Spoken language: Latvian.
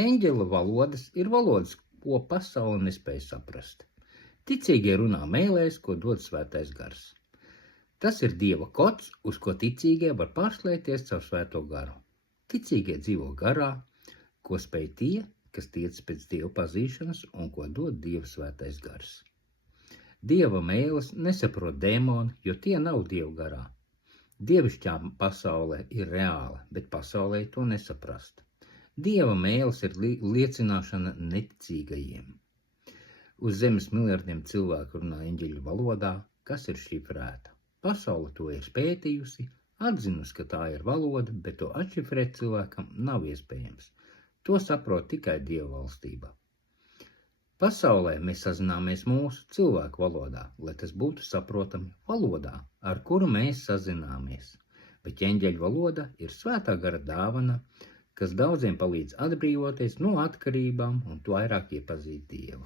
Eņģeļa valodas ir valodas, ko pasaule nespēj saprast. Ticīgie runā mēlēs, ko dod svētais gars. Tas ir Dieva kods, uz ko ticīgie var pārslēgties caur svēto garu. Ticīgie dzīvo garā, ko spēj tie, kas tiec pēc Dieva pazīšanas un ko dod Dieva svētais gars. Dieva mēles nesaprot dēmoni, jo tie nav Dieva garā. Dievišķā pasaulē ir reāla, bet pasaulē to nesaprast. Dieva mēles ir liecināšana neticīgajiem. Uz zemes miljardiem cilvēku runā eņģeļu valodā, kas ir šifrēta. Pasaule to ir pētījusi, atzinusi, ka tā ir valoda, bet to atšifrēt cilvēkam nav iespējams. To saprot tikai Dieva valstība. Pasaulē mēs sazināmies mūsu cilvēku valodā, lai tas būtu saprotami valodā, ar kuru mēs sazināmies. Bet eņģeļu valoda ir svētā gara dāvana, kas daudziem palīdz atbrīvoties no atkarībām un vairāk iepazīt Dievu.